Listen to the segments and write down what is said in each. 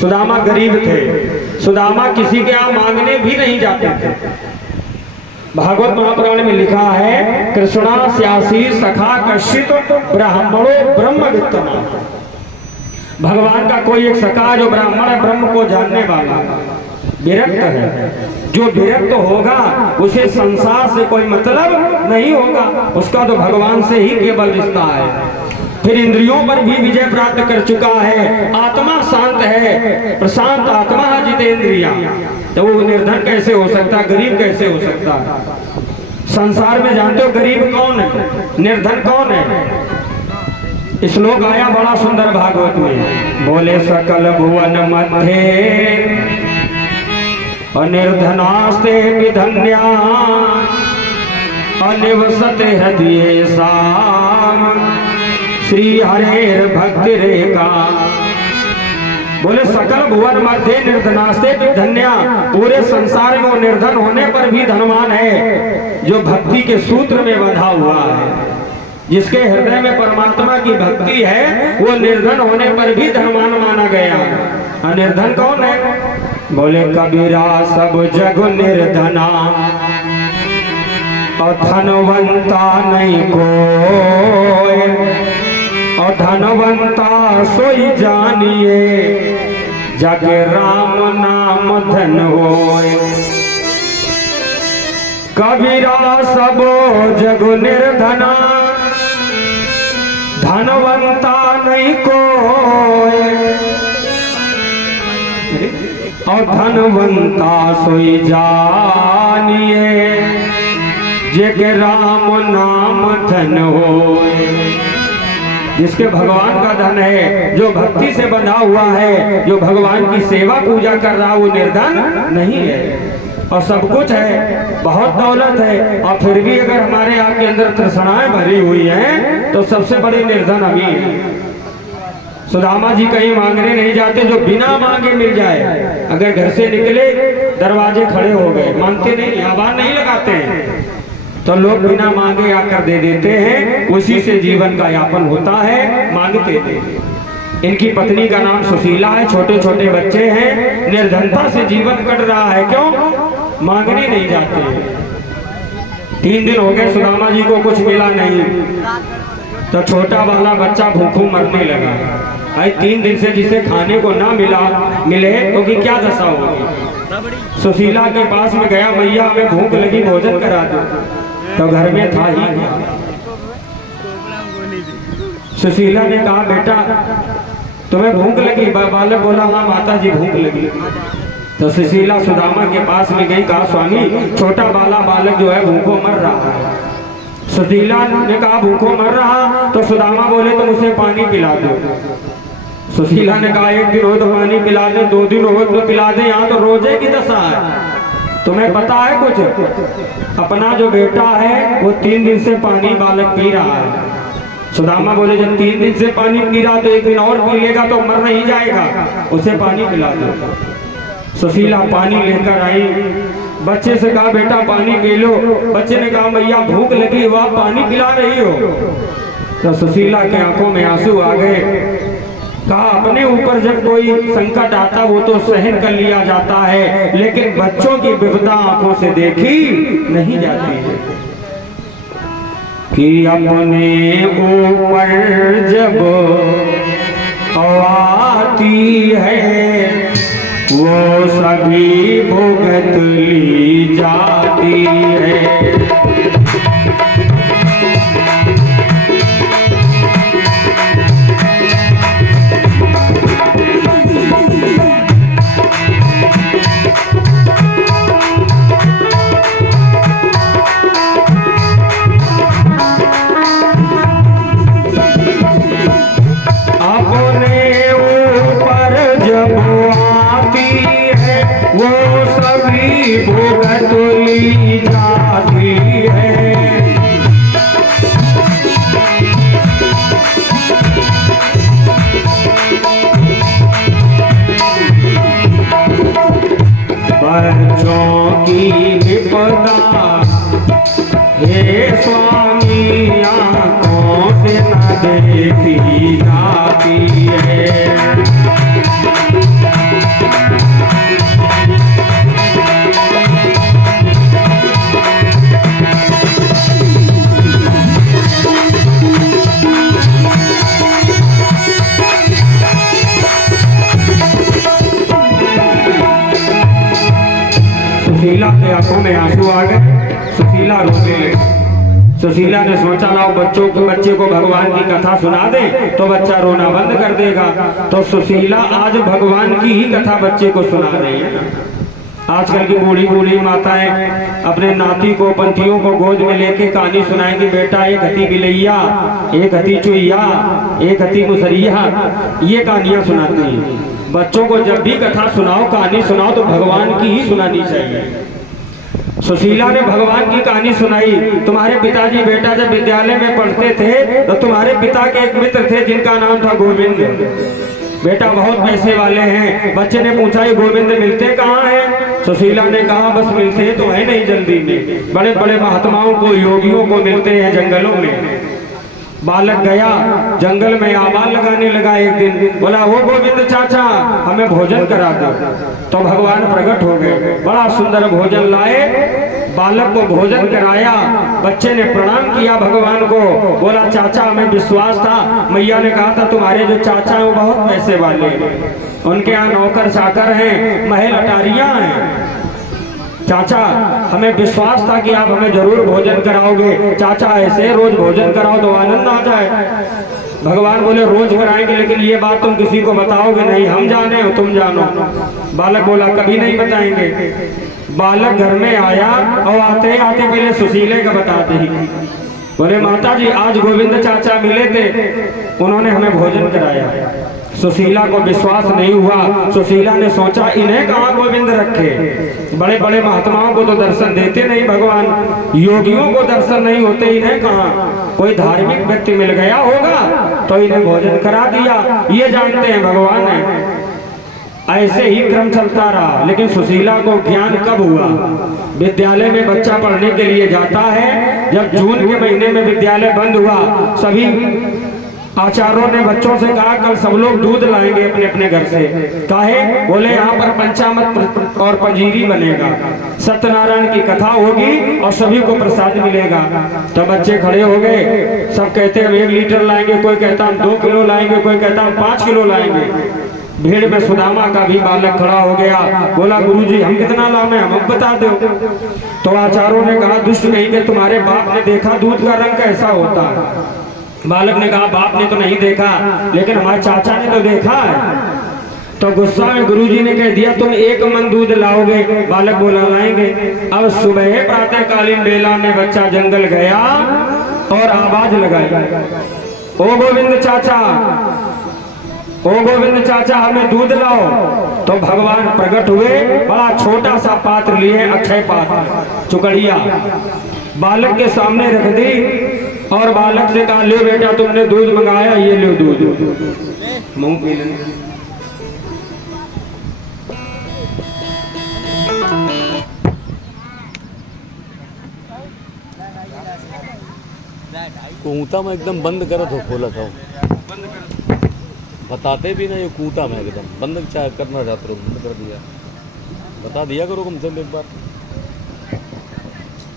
सुदामा गरीब थे। सुदामा किसी के यहाँ मांगने भी नहीं जाते थे। भागवत महापुराण में लिखा है, कृष्णा स्यासी सखा कश्चित ब्राह्मणो ब्रह्म वित्तमा। भगवान का कोई एक सखा जो ब्राह्मण है, ब्रह्म को जानने वाला, विरक्त है। जो विरक्त होगा उसे संसार से कोई मतलब नहीं होगा, उसका तो भगवान से ही केवल रिश्ता है। फिर इंद्रियों पर भी विजय प्राप्त कर चुका है, आत्मा शांत है, प्रशांत आत्मा है जितेंद्रिया। तो वो निर्धन कैसे हो सकता, गरीब कैसे हो सकता? संसार में जानते हो गरीब कौन है, निर्धन कौन है? श्लोक आया बड़ा सुंदर भागवत में, बोले सकल भुवन मध्य अनिर्धनास्ते विधन्या अनिवसते हृदये साम श्री हरेर भक्ति रेखा। बोले सकल भुवन मध्य निर्धनास्ते विधन्या, पूरे संसार में वो निर्धन होने पर भी धनवान है जो भक्ति के सूत्र में बंधा हुआ है। जिसके हृदय में परमात्मा की भक्ति है वो निर्धन होने पर भी धनवान माना गया। निर्धन कौन है? बोले कबीरा सब जग निर्धना और धनवंता नहीं कोई, और धनवंता सोई जानिए जग राम नाम धन होए। कबीरा सब जग निर्धना धनवंता नहीं कोई, और धनवंता सोई जानिए जेके राम नाम धन होए। जिसके भगवान का धन है, जो भक्ति से बंधा हुआ है, जो भगवान की सेवा पूजा कर रहा, वो निर्धन नहीं है। और सब कुछ है, बहुत दौलत है, और फिर भी अगर हमारे आपके अंदर तृष्णाएं भरी हुई हैं तो सबसे बड़े निर्धन हम ही हैं। सुदामा जी कहीं मांगने नहीं जाते, जो बिना मांगे मिल जाए। अगर घर से निकले दरवाजे खड़े हो गए, मांगते नहीं, आवाज नहीं लगाते हैं, तो लोग बिना मांगे आकर दे देते हैं। उसी से जीवन का यापन होता है, मांगते थे। इनकी पत्नी का नाम सुशीला है, छोटे छोटे बच्चे हैं, निर्धनता से जीवन कट रहा है। क्यों? मांगने नहीं जाते। 3 दिन हो गए सुदामा जी को कुछ मिला नहीं, तो छोटा वाला बच्चा भूखों मरने लगा। भाई 3 दिन से जिसे खाने को ना मिले तो कि क्या दशा होगी। सुशीला के पास में गया, मैया हमें भूख लगी, भोजन करा दो। तो घर में था ही क्या। सुशीला ने कहा, बेटा तुम्हें भूख लगी? बालक बोला, हाँ माता जी भूख लगी। तो सुशीला सुदामा के पास में गई, कहा स्वामी छोटा बालक जो है भूखों मर रहा है। सुशीला ने कहा भूखों मर रहा? तो सुदामा बोले तुम उसे पानी पिला दो। सुशीला ने कहा 1 दिन हो तो पानी पिला दे, 2 दिन हो तो पिला दे, यहाँ तो रोजे की दशा है। तुम्हें पता है कुछ? अपना जो बेटा है वो 3 दिन से पानी बालक पी रहा है। सुदामा बोले जब 3 दिन से पानी पी रहा तो 1 दिन और पी लेगा तो मर नहीं जाएगा, उसे पानी पिला दो। सुशीला पानी लेकर आई, बच्चे से कहा बेटा पानी पी लो। बच्चे ने कहा मैया भूख लगी, वह पानी पिला रही हो? तो सुशीला के आंखों में आंसू आ गए। कहा अपने ऊपर जब कोई संकट आता वो तो सहन कर लिया जाता है, लेकिन बच्चों की विपदा आंखों से देखी नहीं जाती है। कि अपने ऊपर जब आती है वो सभी भुगत ली जाती है। भुगत ली जाती है। बच्चों की विपदा हे स्वामी आंखों से न देखी जाती है। सुशीला के आंखों में आंसू आ गए। सुशीला रोने लगी। सुशीला ने सोचा लाओ बच्चे को भगवान की कथा सुना दे तो बच्चा रोना बंद कर देगा। तो सुशीला आज भगवान की ही कथा बच्चे को सुना रही है। आजकल की बूढ़ी बूढ़ी माताएं अपने नाती को पंथियों को गोद में लेके कहानी सुनाएंगी, बेटा एक हती बिलैया, एक हती चुईया, एक हती मुसरिया, ये कहानियां सुनाती हैं। बच्चों को जब भी कथा सुनाओ, कहानी सुनाओ तो भगवान की ही सुनानी चाहिए। सुशीला ने भगवान की कहानी सुनाई। तुम्हारे पिताजी बेटा जब विद्यालय में पढ़ते थे तो तुम्हारे पिता के एक मित्र थे जिनका नाम था गोविंद। बेटा बहुत पैसे वाले हैं। बच्चे ने पूछा ये गोविंद मिलते कहाँ हैं? सुशीला ने कहा बस मिलते तो है नहीं जल्दी में, बड़े बड़े महात्माओं को योगियों को मिलते हैं जंगलों में। बालक गया जंगल में आवाज लगाने लगा। एक दिन बोला वो गोविंद चाचा हमें भोजन करा दो। तो भगवान प्रकट हो गए, बड़ा सुंदर भोजन लाए, बालक को भोजन कराया। बच्चे ने प्रणाम किया भगवान को, बोला चाचा हमें विश्वास था, मैया ने कहा था तुम्हारे जो चाचा हैं वो बहुत पैसे वाले हैं, उनके यहाँ नौकर चाकर हैं, महल अटारियां हैं। चाचा हमें विश्वास था कि आप हमें जरूर भोजन कराओगे। चाचा ऐसे रोज भोजन कराओ तो आनंद आ जाए। भगवान बोले रोज कराएंगे लेकिन ये बात तुम किसी को बताओगे नहीं, हम जाने हो तुम जानो। बालक बोला कभी नहीं बताएंगे। बालक घर में आया और आते आते पहले सुशीले का बताते ही बोले माता जी आज गोविंद चाचा मिले थे, उन्होंने हमें भोजन कराया। सुशीला को विश्वास नहीं हुआ। सुशीला ने सोचा इन्हें कहाँ गोविंद रखे, बड़े बड़े महात्माओं को तो दर्शन देते नहीं भगवान, योगियों को दर्शन नहीं होते, इन्हें कहाँ कोई धार्मिक व्यक्ति मिल गया होगा तो इन्हें भोजन करा दिया, ये जानते हैं भगवान है। ऐसे ही क्रम चलता रहा। लेकिन सुशीला को ज्ञान कब हुआ? विद्यालय में बच्चा पढ़ने के लिए जाता है, जब जून के महीने में विद्यालय बंद हुआ, सभी आचार्यों ने बच्चों से कहा कल सब लोग दूध लाएंगे अपने अपने घर से। काहे? बोले यहाँ पर पंचामृत और पंजीरी बनेगा, सत्यनारायण की कथा होगी और सभी को प्रसाद मिलेगा। तो बच्चे खड़े हो गए, सब कहते हैं 1 लीटर लाएंगे, कोई कहता हम 2 किलो लाएंगे, कोई कहता हम 5 किलो लाएंगे। भीड़ में सुदामा का भी बालक खड़ा हो गया, बोला गुरुजी हम कितना लावे हम बता दो। तो आचार्यों ने कहा दुष्ट कहीं के तुम्हारे बाप ने देखा दूध का रंग कैसा होता है? बालक ने कहा बाप ने तो नहीं देखा लेकिन हमारे चाचा ने तो देखा है। तो गुस्सा में गुरुजी ने कह दिया तुम 1 मन दूध लाओगे? बालक बोला लाएंगे। अब सुबह प्रातःकालीन बेला में बच्चा जंगल गया और आवाज लगाई, ओ गोविंद चाचा, ओ गोविंद चाचा हमें दूध लाओ। तो भगवान प्रकट हुए, बड़ा छोटा सा पात्र लिए, अक्षय पात्र चुकड़िया, बालक के सामने रख दी और बालक से कहा ले बेटा तुमने दूध मंगाया, ये लो दूध, मुंह पी लेना। कूता में एकदम बंद करा तो खोला था, बताते भी नहीं, कूता में एकदम बंद करना चाहते हो, बंद कर दिया, बता दिया करो कम से कम एक बार।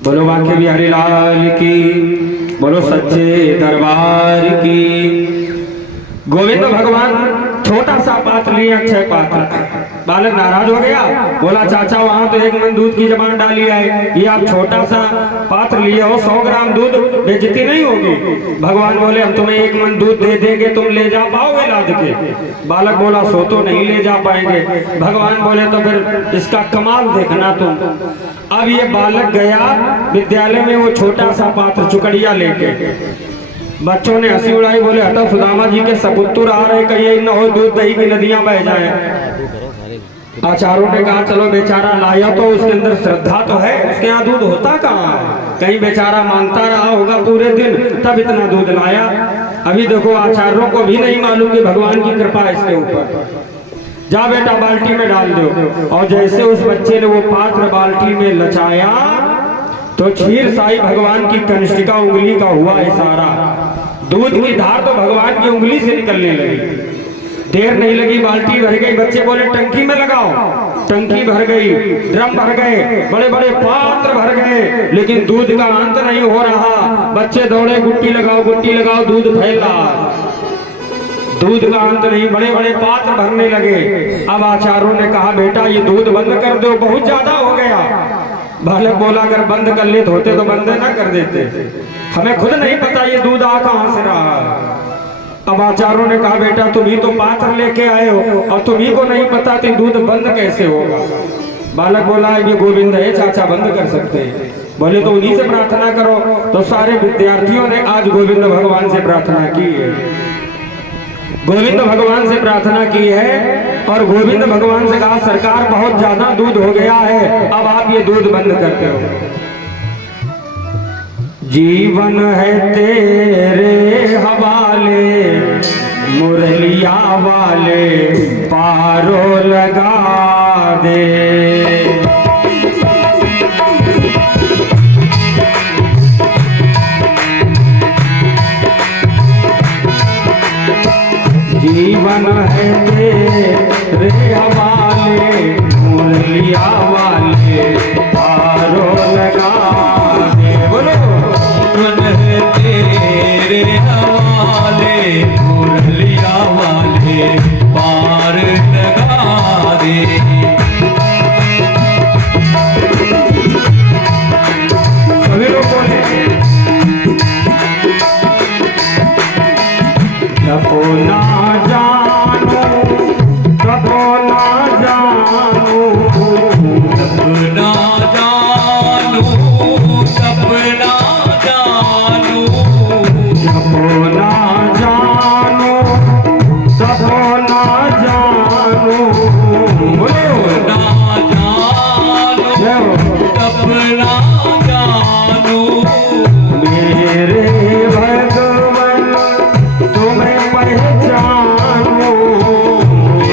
बोलो बांके बिहारी लाल की, बोलो सच्चे दरबार की। गोविंद भगवान छोटा सा पात्र लिए, अक्षय पात्र। बालक नाराज हो गया, बोला चाचा वहां तो 1 मन दूध की जबान डाली है, ये आप छोटा सा पात्र लिए हो, 100 ग्राम दूध बेइज्जती नहीं होगी? भगवान बोले हम तुम्हें 1 मन दूध दे देंगे, तुम ले जा पाओगे लाद के? बालक बोला सो तो नहीं ले जा पाएंगे। भगवान बोले तो फिर इसका कमाल देखना तुम। अब ये बालक गया विद्यालय में, वो छोटा सा पात्र चुकड़िया लेके। बच्चों ने हंसी उड़ाई, बोले हटा सुदामा जी के सपुत्र आ रहे, कहीं न हो दूध दही की नदियां बह जाए। आचार्यों ने कहा चलो बेचारा लाया तो उसके अंदर श्रद्धा तो है, उसके यहाँ दूध होता कहाँ है? कहीं बेचारा मांगता रहा होगा पूरे दिन तब इतना दूध लाया। अभी देखो आचार्यों को भी नहीं मालूम कि भगवान की कृपा है इसके ऊपर। जा बेटा बाल्टी में डाल दो। और जैसे उस बच्चे ने वो पात्र बाल्टी में लचाया तो क्षीर साई भगवान की कनिष्ठिका उंगली का हुआ इशारा, दूध की धार तो भगवान की उंगली से निकलने लगी। देर नहीं लगी, बाल्टी भर गई। बच्चे बोले टंकी में लगाओ, टंकी भर गई, ड्रम भर गए, बड़े बड़े पात्र भर गए, लेकिन दूध का अंत नहीं हो रहा। बच्चे दौड़े, गुट्टी लगाओ, दूध फैल रहा, दूध का अंत नहीं, बड़े बड़े पात्र भरने लगे। अब आचार्यों ने कहा बेटा ये दूध बंद कर दो, बहुत ज्यादा हो गया। बालक बोला अगर बंद कर लेते होते तो बंद ना कर देते, हमें खुद नहीं पता ये दूध आ कहां से रहा। अब आचार्यों ने कहा बेटा तुम ही तो पात्र लेके आए हो और तुम ही को नहीं पता कि दूध बंद कैसे होगा। बालक बोला ये गोविंद है चाचा बंद कर सकते हैं। बोले तो उन्हीं से प्रार्थना करो। तो सारे विद्यार्थियों ने आज गोविंद भगवान से प्रार्थना की है, गोविंद भगवान से प्रार्थना की है और गोविंद भगवान से कहा सरकार बहुत ज्यादा दूध हो गया है, अब आप ये दूध बंद करते हो। जीवन है तेरे हवाले मुरलिया वाले पारो लगा दे। जीवन है तेरे हवाले मुरलिया वाले पारो लगा दे। बोलो जीवन है तेरे हवाले मुरलिया वाले पार लगा दे। सभी लोग बोले जपो ना जानो तपो ना जानो सपना जानू सपना जानू जपो ना जानो तपो ना जानो। बोलो ना जानू सपना जानू मेरे भगवान तुम्हें पहचानो।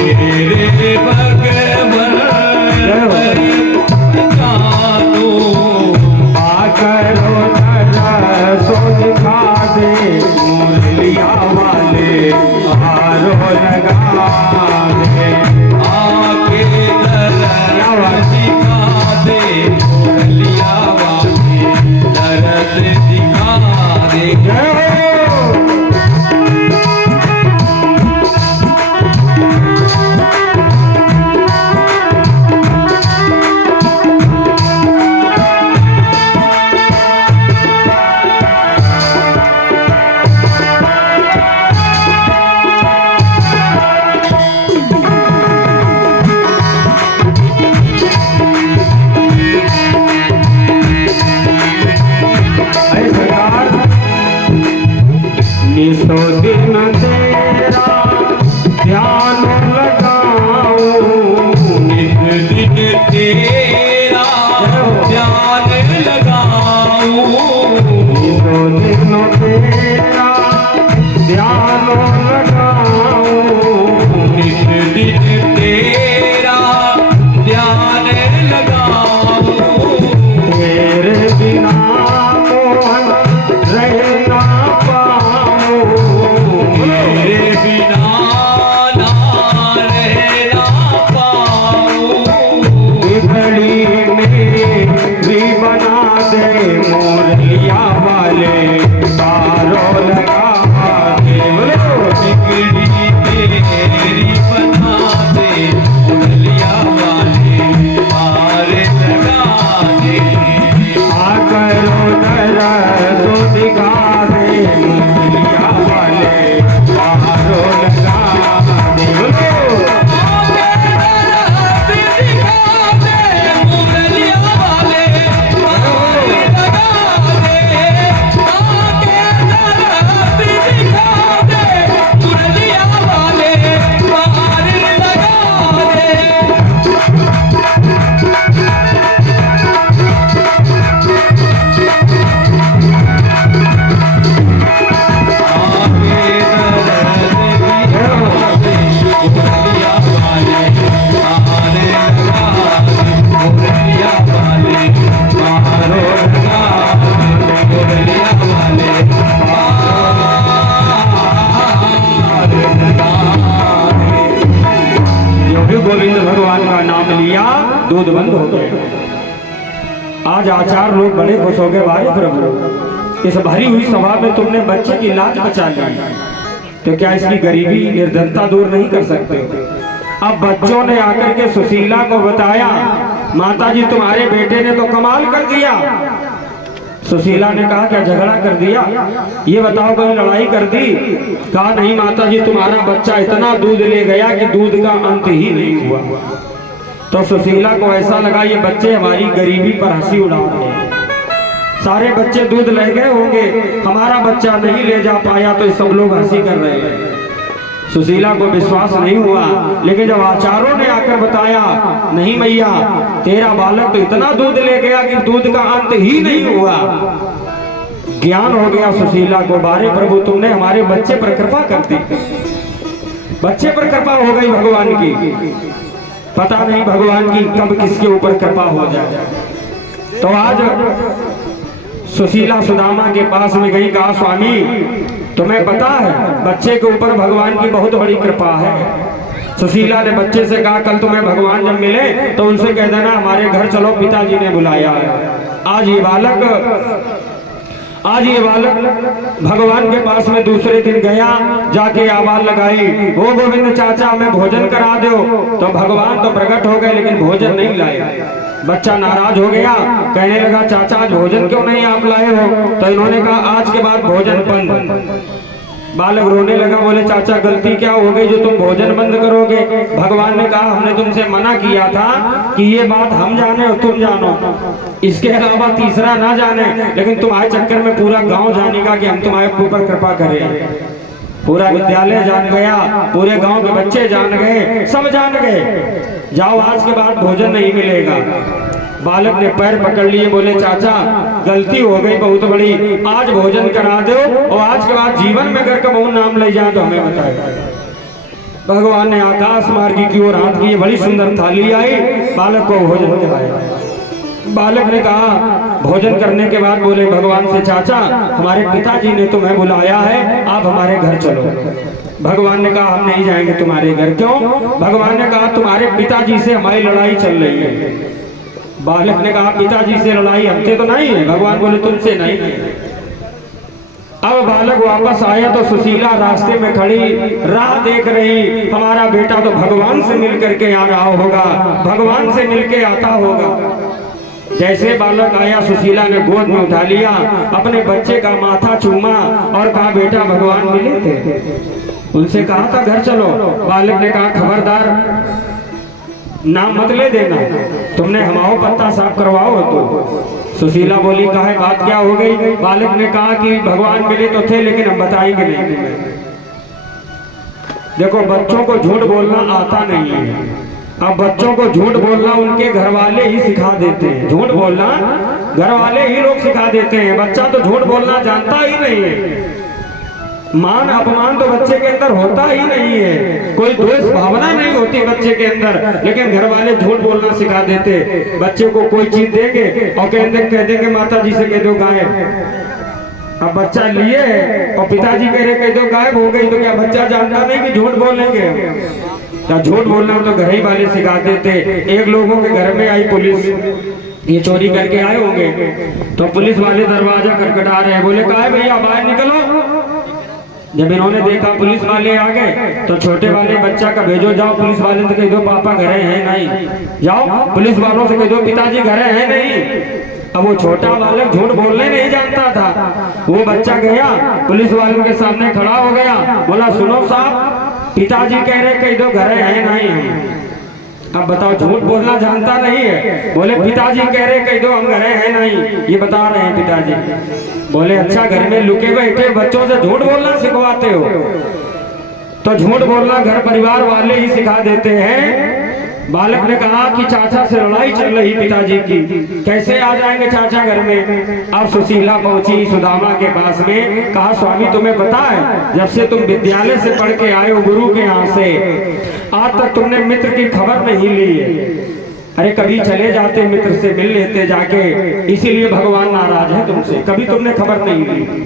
मेरे भगवन जानू आकरो सो दिखा दे मुरलिया वाले हारो लगा दे। आके दर्द दिखा दे मुरलिया वाले दर्द दिखा दे। जय हो। अरे सरकार निसो दिन तेरा ध्यान लगाऊं। नित दिन तेरा ध्यान लगाऊं। निसो दिन तेरा ध्यान लगाऊं। नित दिन तेरा ध्यान लगाऊं। तेरे बिना मोहन रह ना पाऊं। तेरे बिना ना रहना पाऊं। घड़ी मेरी बना दे मुरलिया वाले पारो लगा दे। बोलो बिगड़ी तेरी बना दे मुरलिया वाले पार लगा दे। आकरो सो दिखा दे मुरलिया वाले पारो लगा दे। बोलो गोविंद भगवान का नाम लिया दूध बंद हो गया। आज आचार्य लोग बड़े खुश हो गए, भाई प्रभु इस भरी हुई सभा में तुमने बच्चे की लाज बचा ली, तो क्या इसकी गरीबी निर्धनता दूर नहीं कर सकते? अब बच्चों ने आकर के सुशीला को बताया माताजी तुम्हारे बेटे ने तो कमाल कर दिया। सुशीला ने कहा क्या झगड़ा कर दिया, ये बताओ कोई लड़ाई कर दी? कहा नहीं माताजी, तुम्हारा बच्चा इतना दूध ले गया कि दूध का अंत ही नहीं हुआ। तो सुशीला को ऐसा लगा ये बच्चे हमारी गरीबी पर हंसी उड़ा रहे हैं, सारे बच्चे दूध ले गए होंगे, हमारा बच्चा नहीं ले जा पाया तो सब लोग हंसी कर रहे हैं। सुशीला को विश्वास नहीं हुआ, लेकिन जब आचार्यों ने आकर बताया नहीं मैया, तेरा बालक तो इतना दूध ले गया कि दूध का अंत ही नहीं हुआ। ज्ञान हो गया सुशीला को, बारे प्रभु तुमने हमारे बच्चे पर कृपा कर दी, बच्चे पर कृपा हो गई भगवान की। पता नहीं भगवान की कब किसके ऊपर कृपा हो जाए। तो आज सुशीला सुदामा के पास में गई, कहा स्वामी तुम्हें पता है बच्चे के ऊपर भगवान की बहुत बड़ी कृपा है। सुशीला ने बच्चे से कहा कल तुम्हें भगवान जब मिले तो उनसे कह देना हमारे घर चलो, पिताजी ने बुलाया है। आज ये बालक भगवान के पास में दूसरे दिन गया, जाके आवाज लगाई, ओ गोविंद चाचा हमें भोजन करा दो। तो भगवान तो प्रकट हो गए लेकिन भोजन नहीं लाए। बच्चा नाराज हो गया, कहने लगा चाचा आज भोजन क्यों नहीं आप लाए हो? तो इन्होंने कहा आज के बाद भोजन बंद। बालक रोने लगा, बोले चाचा गलती क्या हो गई जो तुम भोजन बंद करोगे? भगवान ने कहा हमने तुमसे मना किया था कि ये बात हम जाने और तुम जानो, इसके अलावा तीसरा ना जाने, लेकिन तुम्हारे चक्कर में पूरा गांव जानेगा कि हम तुम्हारे ऊपर कृपा करें। पूरा विद्यालय जान गया, पूरे गांव के बच्चे जान गए, सब जान गए, जाओ आज के बाद भोजन नहीं मिलेगा। बालक ने पैर पकड़ लिए, बोले चाचा गलती हो गई बहुत बड़ी, आज भोजन करा दो और आज के बाद जीवन में अगर कबहू नाम ले जाए तो हमें बताए। भगवान ने आकाश मार्गी की ओर हाथ किए, बड़ी सुंदर थाली आई, बालक को भोजन कराया। बालक ने कहा भोजन करने के बाद बोले भगवान से चाचा हमारे पिताजी ने तुम्हें बुलाया है, आप हमारे घर चलो। भगवान ने कहा हम नहीं जाएंगे तुम्हारे घर। क्यों? भगवान ने कहा तुम्हारे पिताजी से हमारी लड़ाई चल रही है। बालक ने कहा पिताजी से लड़ाई हमसे तो नहीं है। भगवान बोले तुमसे नहीं है। अब बालक वापस आया तो सुशीला रास्ते में खड़ी राह देख रही, हमारा बेटा तो भगवान से मिल करके आ रहा होगा, भगवान से मिलके आता होगा। जैसे बालक आया सुशीला ने गोद में उठा लिया, अपने बच्चे का माथा चूमा और कहा बेटा भगवान मिले थे, उनसे कहा था घर चलो। बालक ने कहा खबरदार नाम मत ले देना, तुमने हमाओ पत्ता साफ करवाओ। तो सुशीला बोली कहा बात क्या हो गई? बालक ने कहा कि भगवान मिले तो थे लेकिन हम बताएंगे नहीं। देखो बच्चों को झूठ बोलना आता नहीं है, अब बच्चों को झूठ बोलना उनके घर वाले ही सिखा देते हैं। झूठ बोलना घर वाले ही लोग सिखा देते हैं, बच्चा तो झूठ बोलना जानता ही नहीं है। मान अपमान तो बच्चे के अंदर होता ही नहीं है, कोई द्वेष भावना नहीं होती बच्चे के अंदर, लेकिन घर वाले झूठ बोलना सिखा देते। बच्चे को कोई चीज देंगे और कह देंगे माता जी से कह दो गायब। अब बच्चा लिए और पिताजी कह रहे कह दो गायब हो गई, तो क्या बच्चा जानता नहीं कि झूठ बोलेंगे? झूठ बोलना तो घर ही वाले सिखा देते। एक लोगों के घर में आई पुलिस, ये चोरी करके आए होंगे, तो पुलिस वाले दरवाजा खटखटा रहे हैं, बोले कहा है भैया बाहर निकलो। जब इन्होंने देखा पुलिस वाले आ गए तो छोटे वाले बच्चा का भेजो, जाओ पुलिस वाले से कह दो पापा घरे हैं नहीं, जाओ पुलिस वालों से कह दो पिताजी घरे हैं नहीं। अब वो छोटा बालक झूठ बोलने नहीं जानता था, वो बच्चा गया पुलिस वालों के सामने खड़ा हो गया, बोला सुनो साहब पिताजी कह रहे कह दो घरे हैं नहीं। अब बताओ झूठ बोलना जानता नहीं है, बोले पिताजी कह रहे कह दो हम घरे हैं नहीं, ये बता रहे हैं पिताजी। बोले अच्छा घर में लुके बैठे बच्चों से झूठ बोलना सिखवाते हो? तो झूठ बोलना घर परिवार वाले ही सिखा देते हैं। बालक ने कहा कि चाचा से लड़ाई चल रही पिताजी की, कैसे आ जाएंगे चाचा घर में? अब सुशीला पहुंची सुदामा के पास में, कहा स्वामी तुम्हें पता है जब से तुम विद्यालय से पढ़ के आए हो गुरु के यहाँ से, आज तक तुमने मित्र की खबर नहीं ली है। अरे कभी चले जाते मित्र से मिल लेते जाके, इसीलिए भगवान नाराज है तुमसे, कभी तुमने खबर नहीं ली।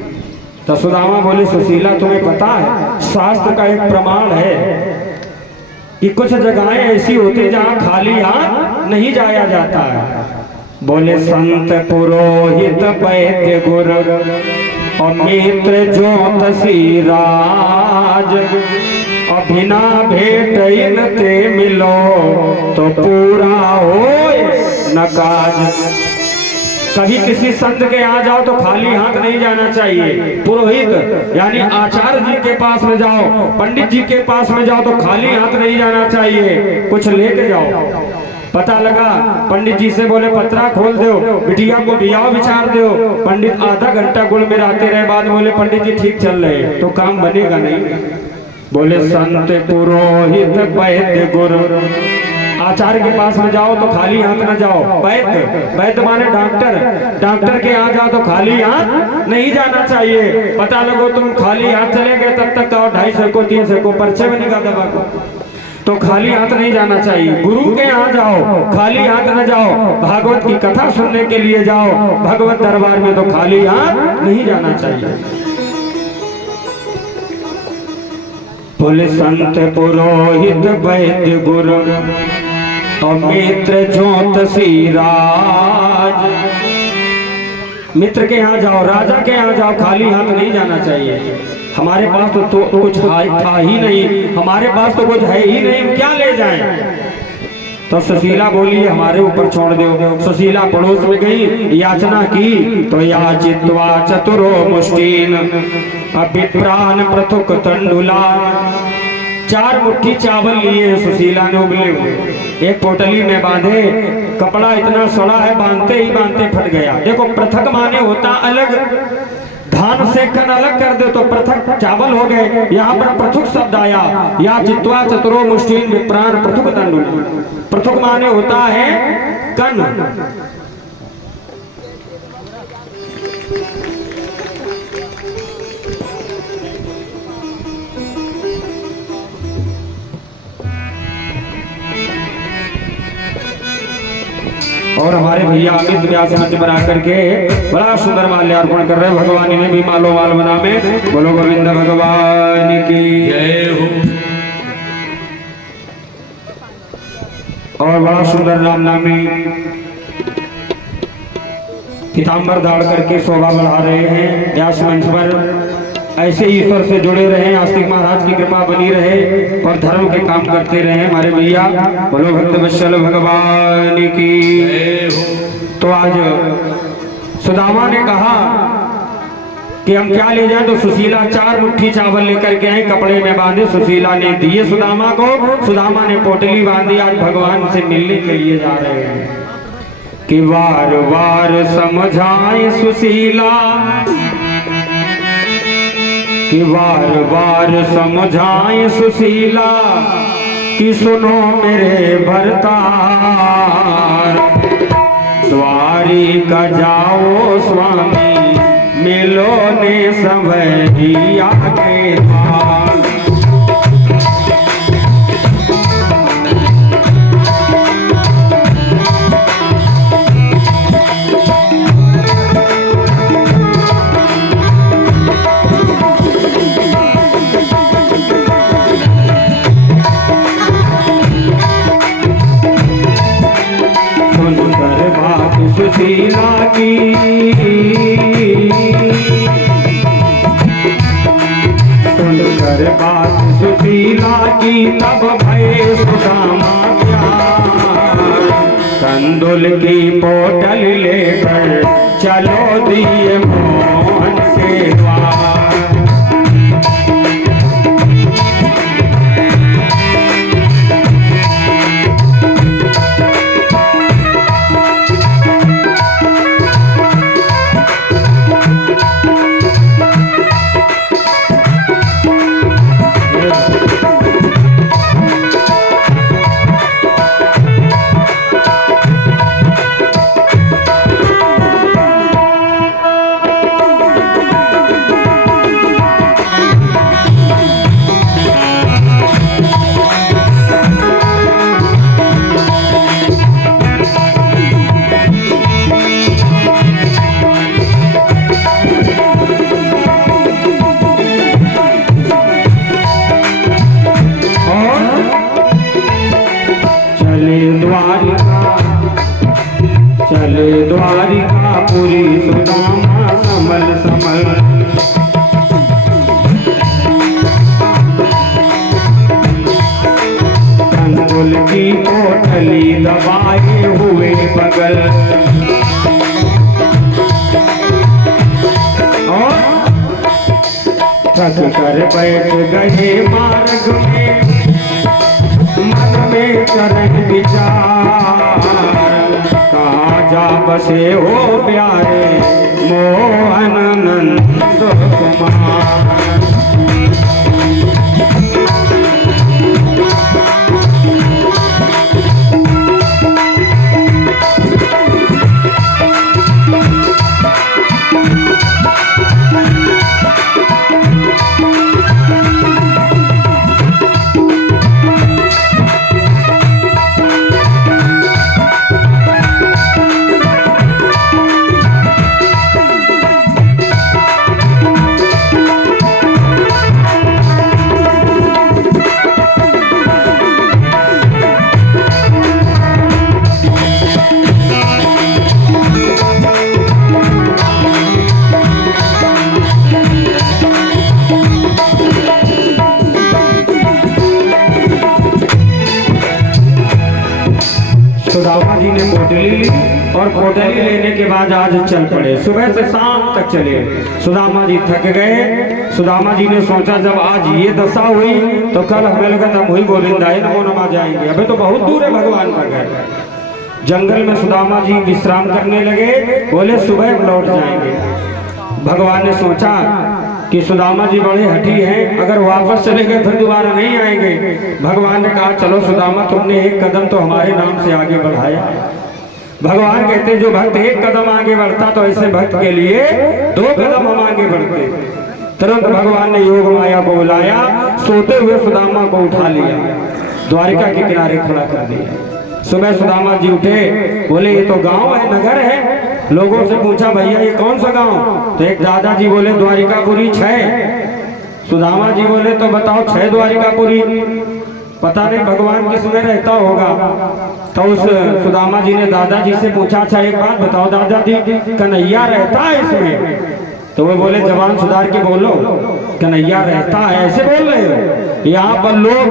तो सुदामा बोले सुशीला तुम्हें पता है शास्त्र का एक प्रमाण है कि कुछ जगहें ऐसी होती जहाँ खाली हाथ नहीं जाया जाता है। बोले संत पुरोहित वैद्य गुर और मित्र ज्योतिषी राज, और बिना भेट इनते मिलो तो पूरा हो न काज। कभी किसी संत के यहाँ जाओ तो खाली हाथ नहीं जाना चाहिए। पुरोहित यानी आचार्य जी के पास में जाओ, पंडित जी के पास में जाओ तो खाली हाथ नहीं जाना चाहिए, कुछ लेके जाओ। पता लगा पंडित जी से बोले पत्रा खोल दो, बिटिया को बियाह विचार दो। पंडित आधा घंटा गुड़ में रहते रहे, बाद बोले पंडित जी ठीक चल रहे, तो काम बनेगा नहीं। बोले संत पुरोहित वैद्य गुरु, आचार्य के पास में जाओ तो खाली हाथ न जाओ। वैद्य माने डॉक्टर, डॉक्टर के यहाँ जाओ तो खाली हाथ नहीं जाना चाहिए। पता लगो तुम खाली हाथ चले गए, तब तक आओ 250 को 300 को पर्चे बनेगा दवा को, तो खाली हाथ नहीं जाना चाहिए। गुरु के यहाँ जाओ खाली हाथ न जाओ, भागवत की कथा सुनने के लिए जाओ भगवत दरबार में तो खाली हाथ नहीं जाना चाहिए। बोले संत पुरोहित वैद्य गुरु और मित्र ज्योतिषी राज। मित्र के यहाँ जाओ, राजा के यहाँ जाओ, खाली हाथ नहीं जाना चाहिए। हमारे पास तो कुछ था ही नहीं, हमारे पास तो कुछ है ही नहीं, हम क्या ले जाएं। तो सुशीला बोली हमारे ऊपर छोड़ दो। सुशीला पड़ोस में गई, याचना की तो याचित्वा चतुरो मुष्टिन अभिप्राण पृथुक तंडुला। 4 मुट्ठी चावल लिए सुशीला ने उबले हुए, एक पोटली में बांधे। कपड़ा इतना सड़ा है, बांधते ही बांधते फट गया। देखो पृथक माने होता अलग, धान से कन अलग कर दे तो पृथक चावल हो गए। यहाँ पर पृथुक शब्द आया, या चित्वा चतुरो मुष्टिन विप्राण पृथुक तंडुल। पृथुक माने होता है कन। और हमारे भैया अमित व्यास मंच पर आकर के बड़ा सुंदर माल्यार्पण कर रहे हैं। भगवान ने भी मालो माल बना में, बोलो गोविंद भगवान की जय हो। और बड़ा सुंदर राम नामी पीताम्बर धारण करके शोभा बढ़ा रहे हैं व्यास मंच पर। ऐसे ही ईश्वर से जुड़े रहे, आस्तिक महाराज की कृपा बनी रहे और धर्म के काम करते रहे हमारे भैया। बोलो भक्त वत्सल भगवान की। तो आज सुदामा ने कहा कि हम क्या ले जाएं, तो सुशीला 4 मुट्ठी चावल लेकर के आए, कपड़े में बांधे सुशीला ने दिए सुदामा को। सुदामा ने पोटली बांधी, आज भगवान से मिलने के लिए जा रहे हैं। कि बार बार समझाए सुशीला, कि बार बार समझाए सुशीला, कि सुनो मेरे भरतार, द्वारिका जाओ स्वामी, मिलो ने संवरिया के द्वार। सुशीला की सुनकर बात सुशीला की, तब भय सुदामा प्यार। कंदुल की पोटल लेकर चलो दिए मोहन के द्वार। चले द्वारिका पुरी सुदामा समल समल। कंदुल की पोटली दबाए हुए बगल, और थक कर बैठ गए मार्ग में, मन में करन विचार, कहाँ जा बसे हो प्यारे मोहन नंद कुमार। सुदामा जी ने पोटली ली और पोटली लेने के बाद आज चल पड़े। सुबह से शाम तक चले। सुदामा जी थक गए। सुदामा जी ने सोचा जब आज ये दशा हुई तो कल हमें लगा हम वही गोविंदाई नमो नमः जाएंगे। अभी तो बहुत दूर है भगवान का घर। जंगल में सुदामा जी विश्राम करने लगे। बोले सुबह लौट जाएंगे। भगवान ने सोचा कि सुदामा जी बड़े हठी हैं, अगर वापस चले गए फिर दोबारा नहीं आएंगे। भगवान ने कहा चलो सुदामा तुमने एक कदम तो हमारे नाम से आगे बढ़ाया। भगवान कहते जो भक्त एक कदम आगे बढ़ता तो ऐसे भक्त के लिए 2 कदम हम आगे बढ़ते। तुरंत भगवान ने योग माया को बुलाया, सोते हुए सुदामा को उठा लिया, द्वारिका के किनारे खड़ा कर दिया। सुबह सुदामा जी उठे। बोले ये तो गांव है, नगर है। लोगों से पूछा भैया ये कौन सा गांव? तो एक दादाजी बोले द्वारिकापुरी 6। सुदामा जी बोले तो बताओ 6 द्वारिकापुरी। पता नहीं भगवान किसमें रहता होगा। तो उस सुदामा जी ने दादाजी से पूछा अच्छा एक बात बताओ दादाजी, कन्हैया रहता है इसमें? तो वो बोले जवान सुधार के बोलो, कन्हैया रहता है ऐसे बोल रहे हो? यहाँ पर लोग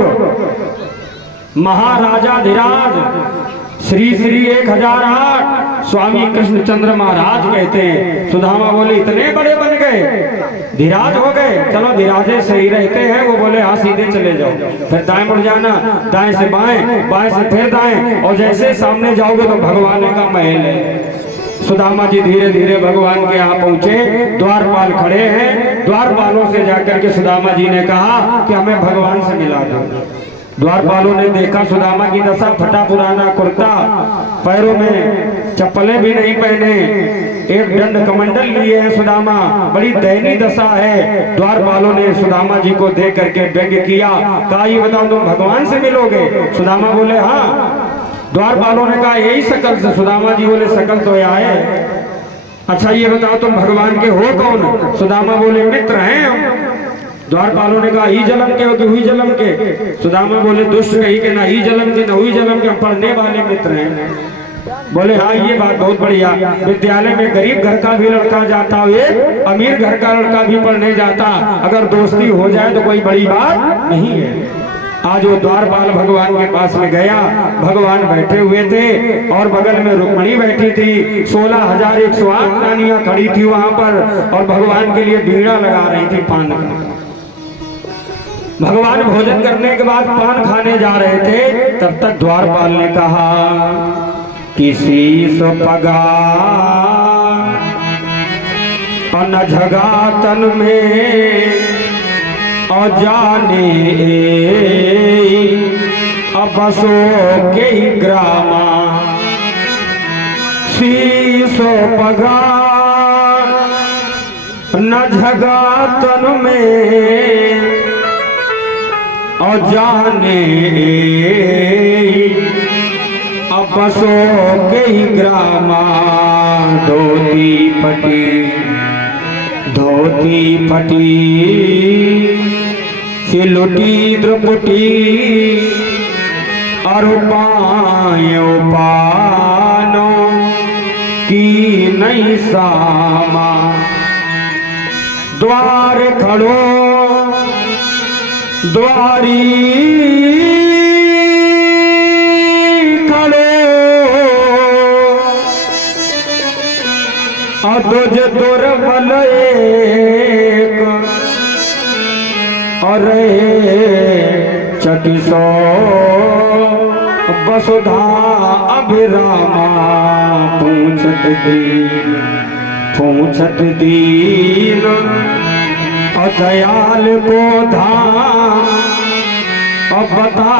महाराजा धीराज श्री श्री 1008 स्वामी कृष्णचंद्र महाराज कहते हैं। सुदामा बोले इतने बड़े बन गए, धीराज हो गए, चलो धीराजे सही रहते हैं। वो बोले हाँ सीधे चले जाओ, फिर दाएं मुड़ जाना, दाएं से बाएं, बाएं से फिर दाएं, और जैसे सामने जाओगे तो भगवान का महल है। सुदामा जी धीरे धीरे भगवान के यहाँ पहुंचे। द्वारपाल खड़े हैं। द्वारपालों से जाकर के सुदामा जी ने कहा कि हमें भगवान से मिला दो। द्वारपालों ने देखा सुदामा की दशा, फटा पुराना कुर्ता, पैरों में चप्पलें भी नहीं पहने, एक दंड कमंडल लिए है सुदामा, बड़ी दयनीय दशा है। द्वारपालों ने सुदामा जी को देख करके व्यंग्य किया, कहा ये बताओ तुम भगवान से मिलोगे? सुदामा बोले हाँ। द्वारपालों ने कहा यही शकल से? सुदामा जी बोले शकल तो यह है। अच्छा ये बताओ तुम भगवान के हो कौन? सुदामा बोले मित्र हैं हम। द्वारपालों ने कहा ही जन्म के हो कि हुई जन्म के? सुदामा बोले दुष्ट कही के, ना ही जन्म के ना हुई जन्म के, पढ़ने वाले मित्र हैं। बोले हाँ ये बात बहुत बढ़िया। विद्यालय में गरीब घर का भी लड़का जाता हो, एक अमीर घर का लड़का भी पढ़ने जाता, अगर दोस्ती हो जाए तो कोई बड़ी बात नहीं है। आज वो द्वारपाल भगवान के पास में गया। भगवान बैठे हुए थे और बगल में रुक्मणी बैठी थी। 16,108 रानियां खड़ी थी वहां पर और भगवान के लिए बीड़ा लगा रही थी पान का। भगवान भोजन करने के बाद पान खाने जा रहे थे, तब तक द्वारपाल ने कहा किसी सो पगा अनझगा तन में और जाने अबसो के ग्रामा शीसो पगा न झगा तन में और जाने अबसो के ग्रामा धोती फटी सिलुटी द्रुपटी और पायो पानो की नहीं सामा द्वार खड़ो द्वारी अरे चकिसो वसुधा अभिरामा पूछत दीन और दयाल को धाम और बता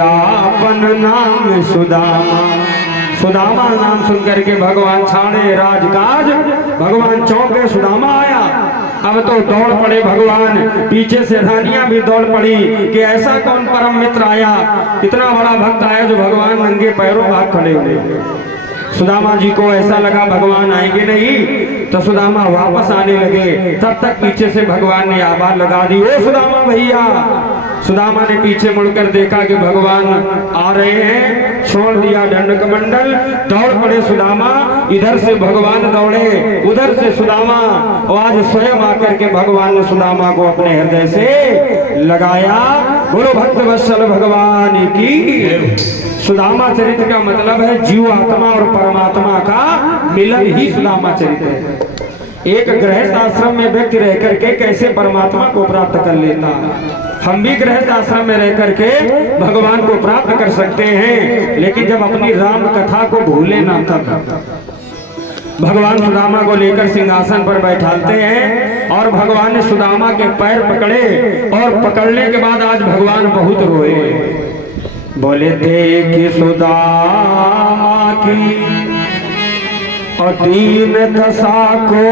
अपन नाम सुदामा। सुदामा नाम सुनकर के भगवान छाड़े राजकाज, भगवान चौंके सुदामा आया। अब तो दौड़ पड़े भगवान, पीछे से रानियां भी दौड़ पड़ी कि ऐसा कौन परम मित्र आया, इतना बड़ा भक्त आया जो भगवान नंगे पैरों भाग खड़े हुए। सुदामा जी को ऐसा लगा भगवान आएंगे नहीं, तो सुदामा वापस आने लगे। तब तक पीछे से भगवान ने आवाज लगा दी, ओ सुदामा भैया। सुदामा ने पीछे मुड़कर देखा कि भगवान आ रहे हैं, छोड़ दिया दंड कमंडल, दौड़ पड़े सुदामा। इधर से भगवान दौड़े, उधर से सुदामा। और आज स्वयं आकर के भगवान ने सुदामा को अपने हृदय से लगाया। बोलो भक्त वत्सल भगवान की। सुदामा चरित्र का मतलब है जीव आत्मा और परमात्मा का मिलन ही सुदामा चरित्र है। एक गृहस्थ आश्रम में व्यक्ति रह करके कैसे परमात्मा को प्राप्त कर लेता, हम भी गृहस्थ आश्रम में रह करके भगवान को प्राप्त कर सकते हैं। लेकिन जब अपनी राम कथा को भूले ना, तब भगवान सुदामा को लेकर सिंहासन पर बैठाते हैं और भगवान ने सुदामा के पैर पकड़े और पकड़ने के बाद आज भगवान बहुत रोए। बोले देख सुदामा की और दीन दशा को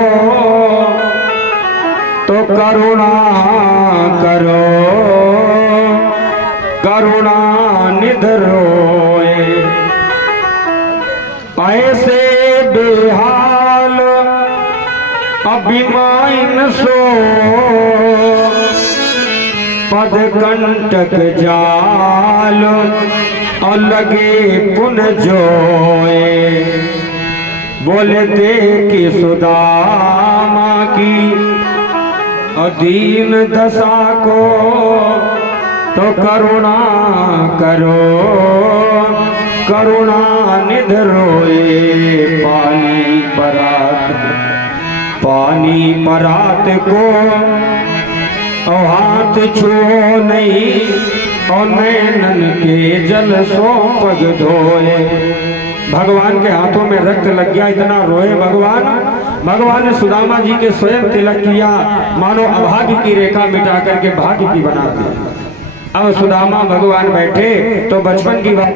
तो करुणा करो, करुणा निधरोए। ऐसे बेहाल अभिमान सो पद कंटक जाल और लगे पुन जोए। बोले देखी सुदामा की अधीन दशा को तो करुणा करो, करुणा निधरोए। पानी परात को और हाथ छुओ नहीं और नैनन के जल सो पग धोए। भगवान के हाथों में रक्त लग गया, इतना रोए भगवान। भगवान ने सुदामा जी के स्वयं तिलक किया, मानो अभाग्य की रेखा मिटा करके भाग्य की बना दी। अब सुदामा भगवान बैठे तो बचपन की बात